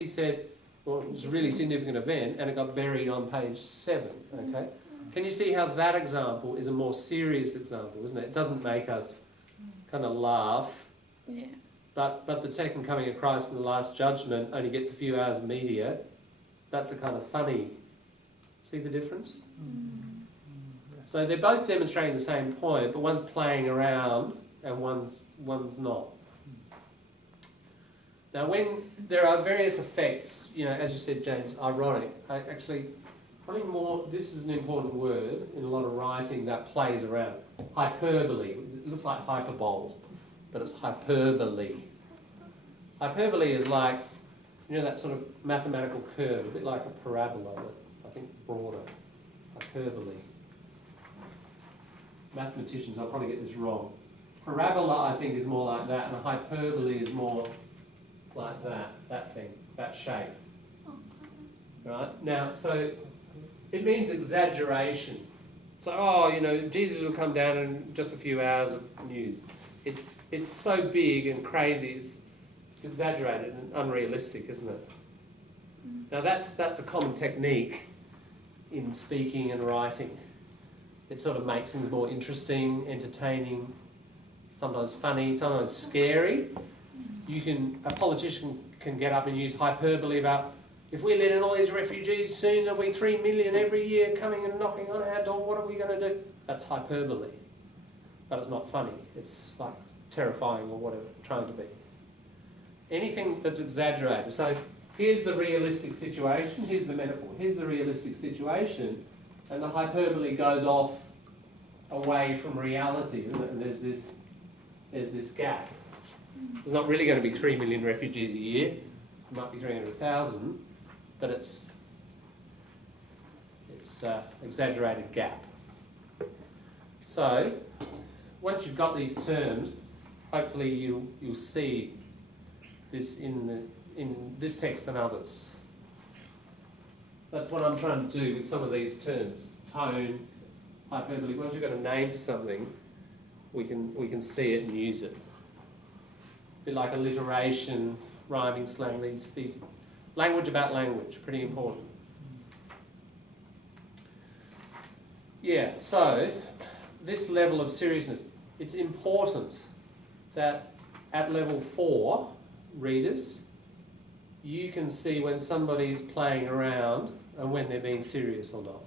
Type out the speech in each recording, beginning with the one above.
he said, well, it was a really significant event and it got buried on page 7, okay? Can you see how that example is a more serious example, isn't it? It doesn't make us kind of laugh. Yeah. But the second coming of Christ and the last judgment only gets a few hours of media. That's a kind of funny. See the difference? So they're both demonstrating the same point, but one's playing around and one's not. Now, when there are various effects, you know, as you said, James, ironic. Actually, probably more. This is an important word in a lot of writing that plays around. Hyperbole. It looks like hyperbole, but it's hyperbole. Hyperbole is like, you know, that sort of mathematical curve, a bit like a parabola, but I think broader. Hyperbole. Mathematicians, I'll probably get this wrong. Parabola, I think, is more like that, and a hyperbole is more like that thing, that shape. Right? Now, so it means exaggeration. So, oh, you know, Jesus will come down in just a few hours of news. It's so big and crazy, it's exaggerated and unrealistic, isn't it? Now, that's a common technique in speaking and writing. It sort of makes things more interesting, entertaining, sometimes funny, sometimes scary. A politician can get up and use hyperbole about, if we let in all these refugees, soon there'll be 3 million every year coming and knocking on our door, what are we going to do? That's hyperbole. But it's not funny. It's like terrifying or whatever, trying to be. Anything that's exaggerated. So here's the realistic situation, here's the metaphor, here's the realistic situation, and the hyperbole goes off away from reality, isn't it? And there's this gap. There's not really going to be 3 million refugees a year. It might be 300,000, but it's exaggerated gap. So once you've got these terms, hopefully you'll see this in this text and others. That's what I'm trying to do with some of these terms. Tone, hyperbole. Once we've got a name for something, we can see it and use it. A bit like alliteration, rhyming slang, these language about language, pretty important. Yeah, so this level of seriousness, it's important that at level 4, readers, you can see when somebody's playing around and when they're being serious or not.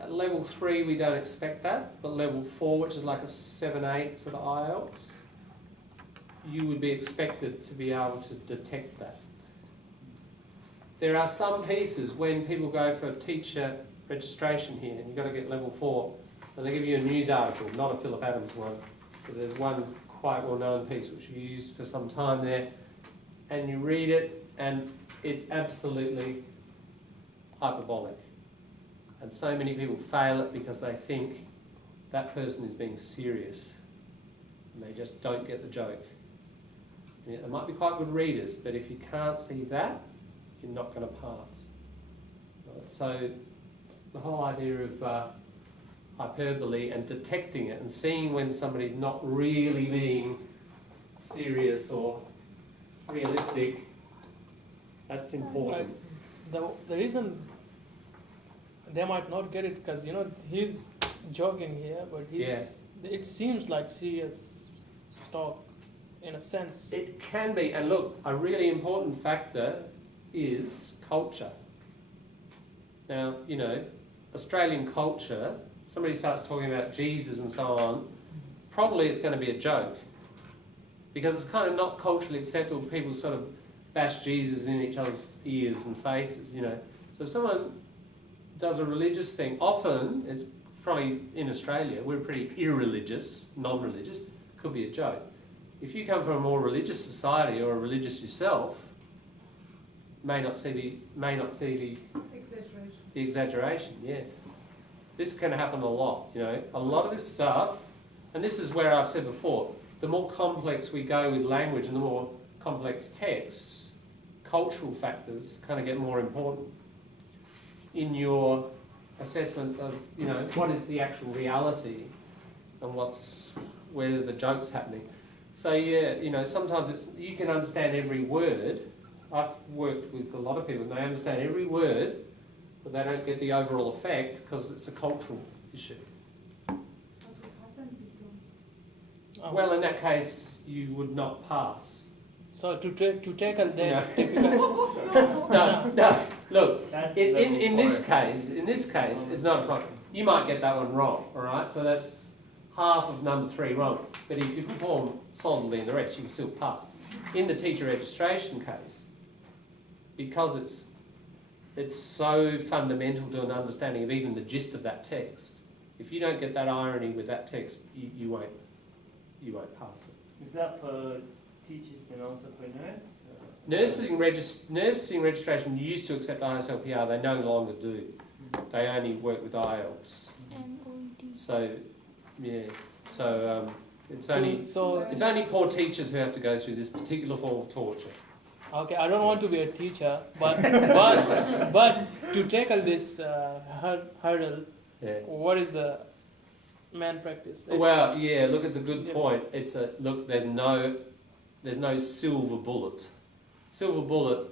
At level 3 we don't expect that, but level 4, which is like a 7-8 sort of IELTS, you would be expected to be able to detect that. There are some pieces when people go for a teacher registration here, and you've got to get level 4, and they give you a news article, not a Philip Adams one, but there's one quite well-known piece which we used for some time there, and you read it, and it's absolutely hyperbolic. And so many people fail it because they think that person is being serious, and they just don't get the joke. Yeah, they might be quite good readers, but if you can't see that, you're not going to pass. Right? So the whole idea of hyperbole and detecting it and seeing when somebody's not really being serious or realistic, that's important. The reason they might not get it, because, you know, he's joking here, but it seems like serious talk in a sense. It can be, and look, a really important factor is culture. Now, you know, Australian culture, somebody starts talking about Jesus and so on, probably it's going to be a joke. Because it's kind of not culturally acceptable. People sort of bash Jesus in each other's ears and faces, you know. So if someone does a religious thing, often, it's probably in Australia, we're pretty irreligious, non-religious, could be a joke. If you come from a more religious society or a religious yourself, may not see the exaggeration, yeah. This can happen a lot, you know. A lot of this stuff, and this is where I've said before, the more complex we go with language and the more complex texts, cultural factors kind of get more important in your assessment of, you know, what is the actual reality and where the joke's happening. So yeah, you know, sometimes you can understand every word I've worked with a lot of people and they understand every word, but they don't get the overall effect because it's a cultural issue. What would happen if you don't? Oh. Well, in that case, you would not pass. So to tackle that No. difficult. No. Look, That's in level this four. case, it's not a problem. You might get that one wrong, all right? So that's half of number 3 wrong. But if you perform solidly in the rest, you can still pass. In the teacher registration case, because it's so fundamental to an understanding of even the gist of that text, if you don't get that irony with that text, you won't pass it. Is that for teachers and also for nurse? Nursing registration used to accept ISLPR, they no longer do. They only work with IELTS. So, yeah, so it's only poor teachers who have to go through this particular form of torture. Okay, I don't want to be a teacher, but to tackle this hurdle, Yeah. what is the man practice? Well, yeah, look, it's a good point. There's no silver bullet. Silver bullet,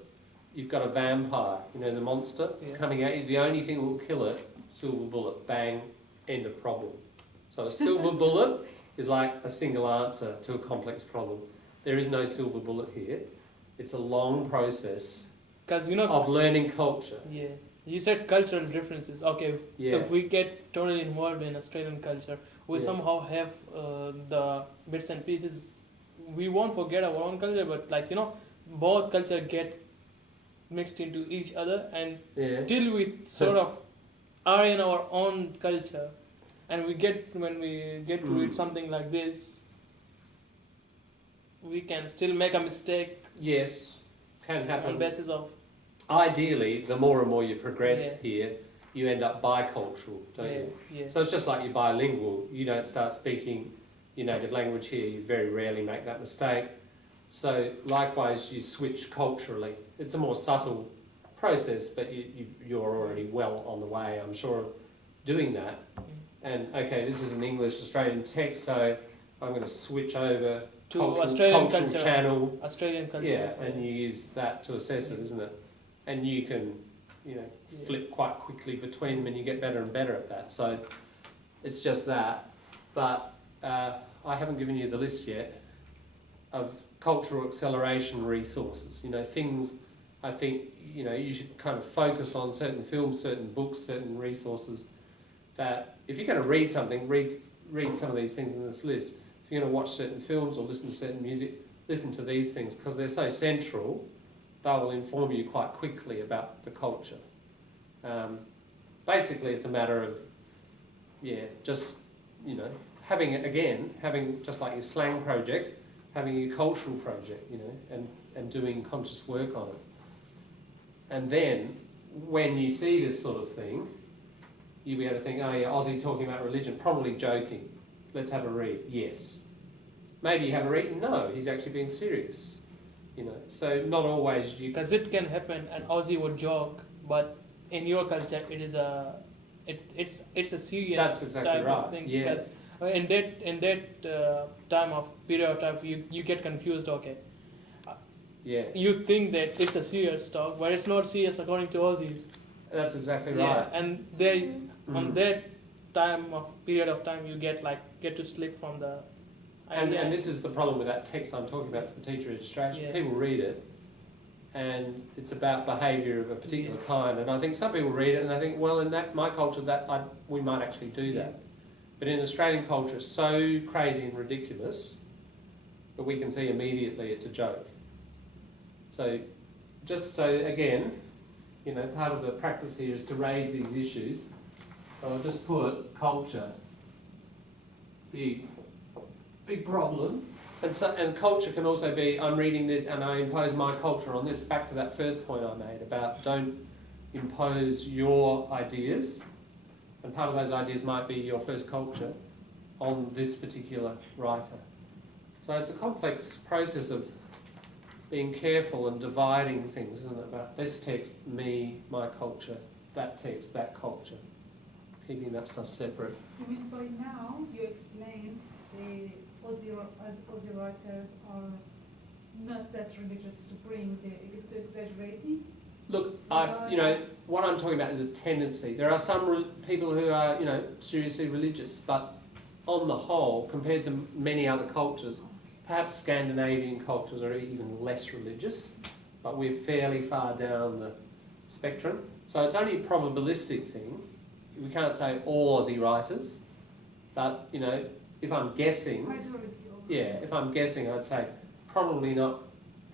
you've got a vampire, you know, the monster, it's coming at you. The only thing that will kill it, silver bullet, bang, end of problem. So a silver bullet is like a single answer to a complex problem. There is no silver bullet here. It's a long process of learning culture. Yeah, you said cultural differences. Okay, Yeah. if we get totally involved in Australian culture, we somehow have the bits and pieces. We won't forget our own culture, but both culture get mixed into each other, and still we sort of are in our own culture. And when we get to read something like this, we can still make a mistake. Yes, can happen. On basis of. Ideally, the more and more you progress here, you end up bicultural, don't you? Yeah. So it's just like you're bilingual. You don't start speaking your native language here, you very rarely make that mistake. So likewise, you switch culturally. It's a more subtle process, but you're already well on the way, I'm sure, of doing that. And okay, this is an English Australian text, so I'm going to switch over to cultural culture, channel. Australian culture. Yeah, and you use that to assess it, isn't it? And you can, flip quite quickly between them, and you get better and better at that. So it's just that. But I haven't given you the list yet of cultural acceleration resources. Things I think you should kind of focus on, certain films, certain books, certain resources. That if you're going to read something, read some of these things in this list. If you're going to watch certain films or listen to certain music, listen to these things because they're so central. They will inform you quite quickly about the culture. Basically, it's a matter of, having just like your slang project, having your cultural project, and doing conscious work on it. And then, when you see this sort of thing, you'll be able to think, oh yeah, Aussie talking about religion, probably joking. Let's have a read. Yes. Maybe you have a read. No, he's actually being serious. So not always you. Because it can happen, an Aussie would joke, but in your culture, it's a serious. That's exactly type right. of thing. Yeah. Because in that period of time, you get confused. Okay. Yeah. You think that it's a serious talk, but it's not serious according to Aussies. That's exactly right. Yeah, and on that period of time, you get to slip from the. And this is the problem with that text I'm talking about for the teacher registration. Yeah. People read it, and it's about behaviour of a particular kind. And I think some people read it and they think, well, in my culture, we might actually do that. But in Australian culture, it's so crazy and ridiculous that we can see immediately it's a joke. So, again, part of the practice here is to raise these issues. So I'll just put culture, big problem. And culture can also be, I'm reading this and I impose my culture on this. Back to that first point I made about don't impose your ideas. And part of those ideas might be your first culture on this particular writer. So it's a complex process of being careful and dividing things, isn't it? About this text, me, my culture, that text, that culture. Keeping that stuff separate. You mean by now you explain the Aussie writers are not that religious to bring to exaggerating? Look, what I'm talking about is a tendency. There are some people who are, seriously religious, but on the whole, compared to many other cultures, perhaps Scandinavian cultures are even less religious, but we're fairly far down the spectrum. So it's only a probabilistic thing. We can't say all Aussie writers, but, if I'm guessing, if I'm guessing, I'd say probably not,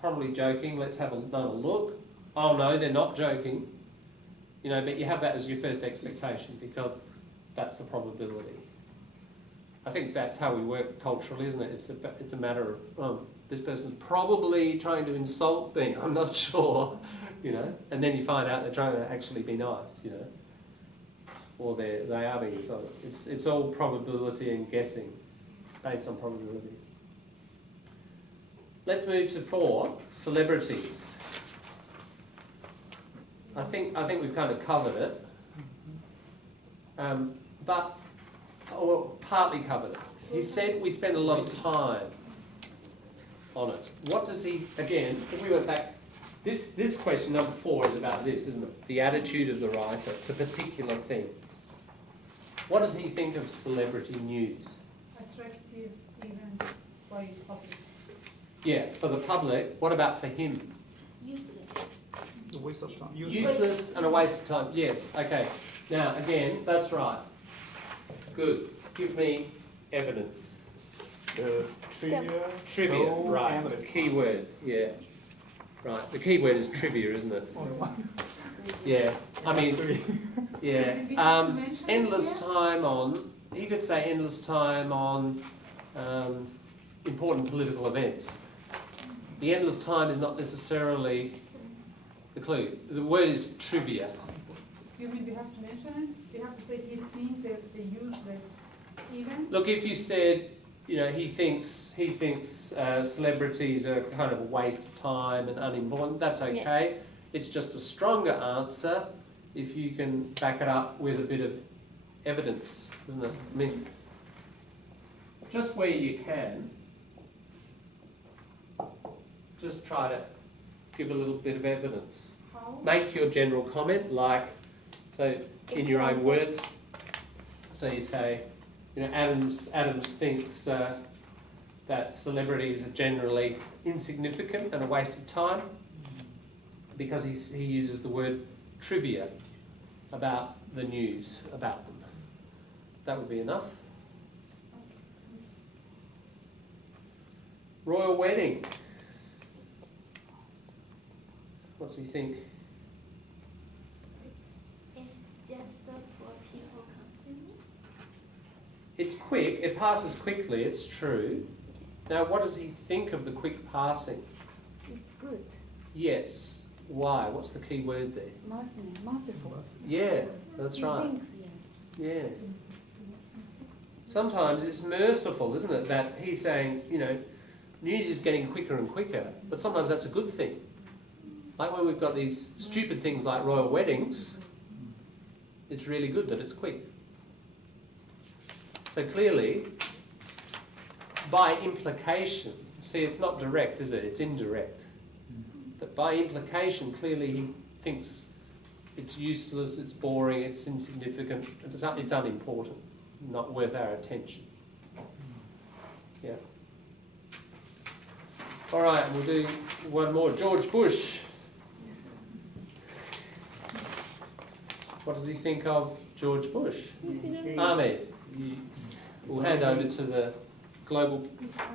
probably joking, let's have another look. Oh no, they're not joking. But you have that as your first expectation because that's the probability. I think that's how we work culturally, isn't it? It's a matter of, this person's probably trying to insult me, I'm not sure, and then you find out they're trying to actually be nice, or they are being insulted. It's all probability and guessing, based on probability. Let's move to 4, celebrities. I think we've kind of covered it, partly covered it. He said we spend a lot of time on it. What does he, again, if we went back, this question, number 4, is about this, isn't it? The attitude of the writer to particular things. What does he think of celebrity news? Attractive events by public. Yeah, for the public. What about for him? Useless. A waste of time. Useless and a waste of time. Yes, okay. Now, again, that's right. Good. Give me evidence. Trivia, right. The key word, yeah. Right, the key word is trivia, isn't it? Yeah, I mean, yeah. Endless time on, you could say endless time on important political events. The endless time is not necessarily the clue. The word is trivia. You mean we have to mention it? We have to say he thinks that the useless events? Look, if you said, he thinks celebrities are kind of a waste of time and unimportant, that's okay. Yeah. It's just a stronger answer if you can back it up with a bit of evidence, isn't it? I mean, just where you can, just try to give a little bit of evidence. How? Make your general comment, like, so in your own words. So you say, Adams thinks that celebrities are generally insignificant and a waste of time because he uses the word trivia about the news about them. That would be enough. Royal wedding. What's he think? It's just for people consuming. It's quick, it passes quickly, it's true. Now, what does he think of the quick passing? It's good. Yes. Why? What's the key word there? Merciful. Yeah, that's right. Thinks, Yeah. Sometimes it's merciful, isn't it? That he's saying, news is getting quicker and quicker, but sometimes that's a good thing. Like when we've got these stupid things like royal weddings, it's really good that it's quick. So clearly, by implication, see, it's not direct, is it? It's indirect. But by implication, clearly he thinks it's useless, it's boring, it's insignificant, it's unimportant, not worth our attention. Yeah. All right, we'll do one more. George Bush. What does he think of George Bush? Ahmed, we'll hand over to the global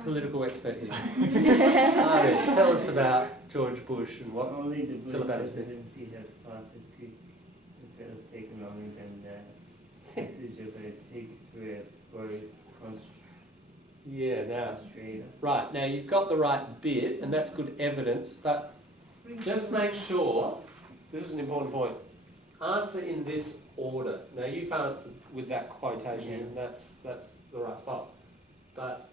political expert here. Ahmed, tell us about George Bush and what only the Philip Bush Adams said. presidency has passed as quick instead of taking longer than that. This is a very Yeah, now, concentrated. right, now you've got the right bit, and that's good evidence, but just make sure, this is an important point, answer in this order. Now you've answered with that quotation, and that's the right spot. But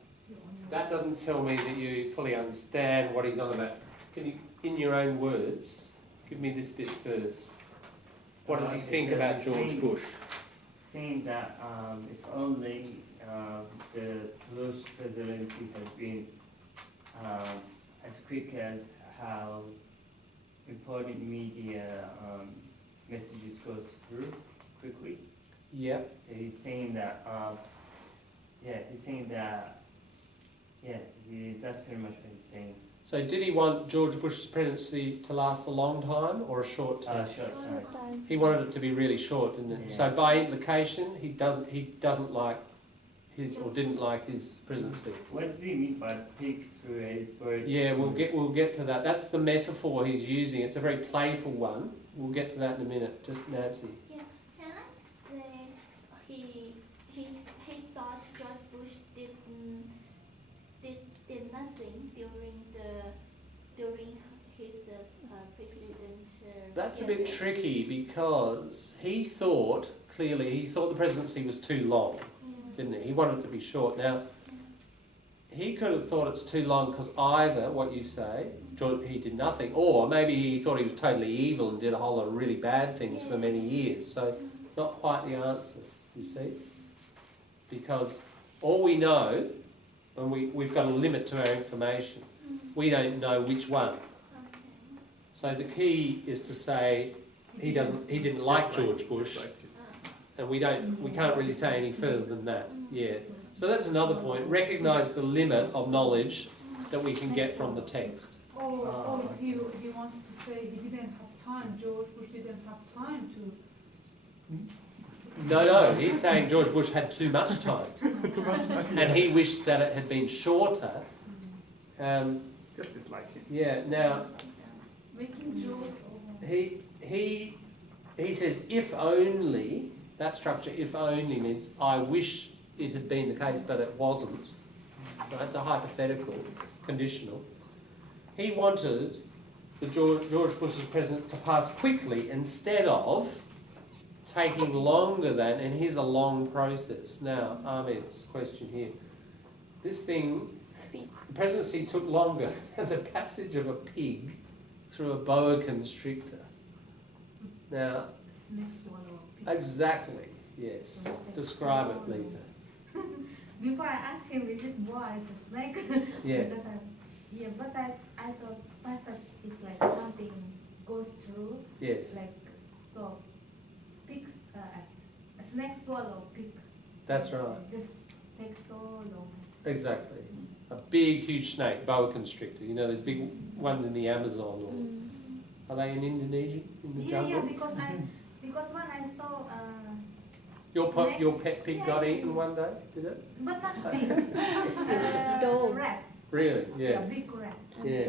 that doesn't tell me that you fully understand what he's on about. Can you, in your own words, give me this bit first? What does he think about George Bush? Saying that if only the Bush presidency had been as quick as how important media messages goes through quickly. Yeah. So he's saying that, he's saying that, that's pretty much what he's saying. So did he want George Bush's presidency to last a long time or a short time? Short time. He wanted it to be really short, didn't he? Yeah. So by implication, he doesn't like his or didn't like his presidency. What does he mean by pig through a bird? Yeah, we'll get to that. That's the metaphor he's using. It's a very playful one. We'll get to that in a minute. Just Nancy. Yeah, can I say he thought George Bush did nothing during his president. That's a bit tricky because he thought the presidency was too long, didn't he? He wanted it to be short. Now, he could have thought it's too long because either, what you say, he did nothing, or maybe he thought he was totally evil and did a whole lot of really bad things for many years. So, not quite the answer, you see? Because all we know, and we've got a limit to our information, we don't know which one. So the key is to say he didn't like George Bush, and we can't really say any further than that. Yeah. So that's another point. Recognise the limit of knowledge that we can get from the text. Or he wants to say he didn't have time, George Bush didn't have time to. No, he's saying George Bush had too much time, and he wished that it had been shorter. Just dislike him. Yeah. Now Making joke. he says if only. That structure, if only, means I wish it had been the case, but it wasn't. Right? It's a hypothetical, conditional. He wanted the George Bush's president to pass quickly instead of taking longer than, and here's a long process. Now, Ahmed's question here. This thing, the presidency took longer than the passage of a pig through a boa constrictor. Now, exactly, yes. Describe it, Lita. Before I asked him, is it boy, is a snake? Yeah. But I thought passage is like something goes through, Yes. like, so, pigs, a snake swallow pig. That's right. Just takes so long. Exactly. A big, huge snake, boa constrictor. You know, there's big ones in the Amazon. Or, are they in Indonesia, in the jungle? Yeah, because when I saw, Your pet pig got eaten one day, did it? but not pig, Dog. rat, Really? a Yeah. big rat. Yeah. A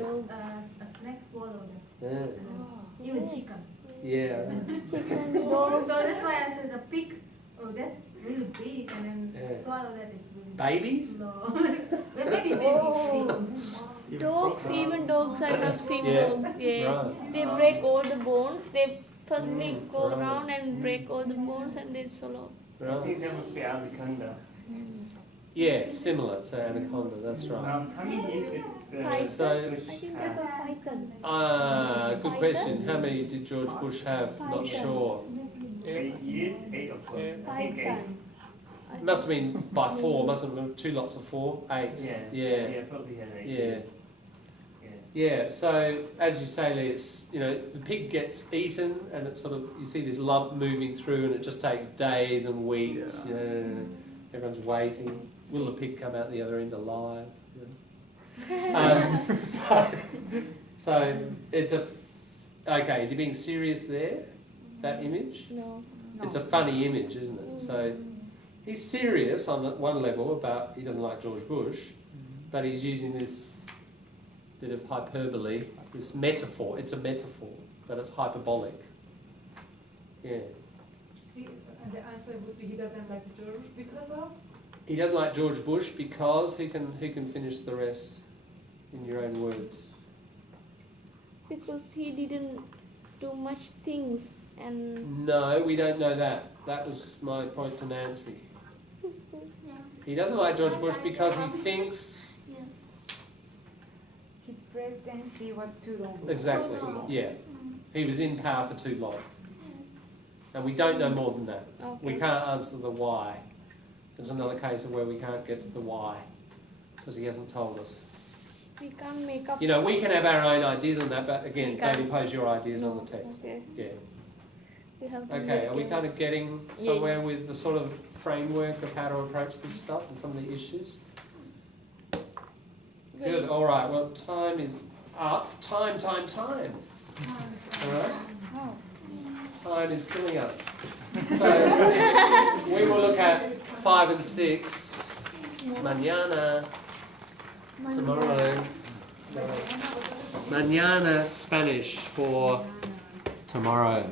snake swallowed it, Yeah. even chicken. Yeah. So that's why I said the pig, oh, that's really big, and then Yeah. swallow that is really Babies? slow. Well, maybe Oh. big. Dogs, even dogs, I have seen Yeah. dogs, yeah. Right. They break all the bones, they firstly go Right. around and break all the bones and then swallow. I Right. think that must be anaconda. Yeah, similar to anaconda, that's right. How many years did So- Bush I think there's a have? python. Good question. How many did George Bush have? Not sure. 8 years? 8 or 4? Yeah. I think 8. Python. It must have been by 4, mustn't have been 2 lots of 4, 8. Yeah. Yeah. Probably had 8 Yeah. years. Yeah, so as you say, Lee, it's, you know, the pig gets eaten and it's sort of, you see this lump moving through and it just takes days and weeks, Yeah. you know, everyone's waiting. Will the pig come out the other end alive? You know? So it's okay, is he being serious there, that image? No. It's a funny image, isn't it? So he's serious on one level about he doesn't like George Bush, but he's using this bit of hyperbole, this metaphor. It's a metaphor, but it's hyperbolic. Yeah. And the answer would be he doesn't like George because of? He doesn't like George Bush because who can finish the rest in your own words? Because he didn't do much things and No, we don't know that. That was my point to Nancy. He doesn't like George Bush because he thinks His presidency was too long. exactly. Yeah, he was in power for too long, and we don't know more than that. We okay. can't answer the why. It's another case of where we can't get to the why because he hasn't told us. We can't make up. You know, we can have our own ideas on that, but again, We don't can't- impose your ideas on the text. Okay. Yeah. We have to Okay, make are we it- kind of getting Yeah. somewhere with the sort of framework of how to approach this stuff and some of the issues? Good, all right, well, time is up. Time. All right? Oh. Time is killing us. So, we will look at 5 and 6 mañana, tomorrow. Mañana Spanish for tomorrow.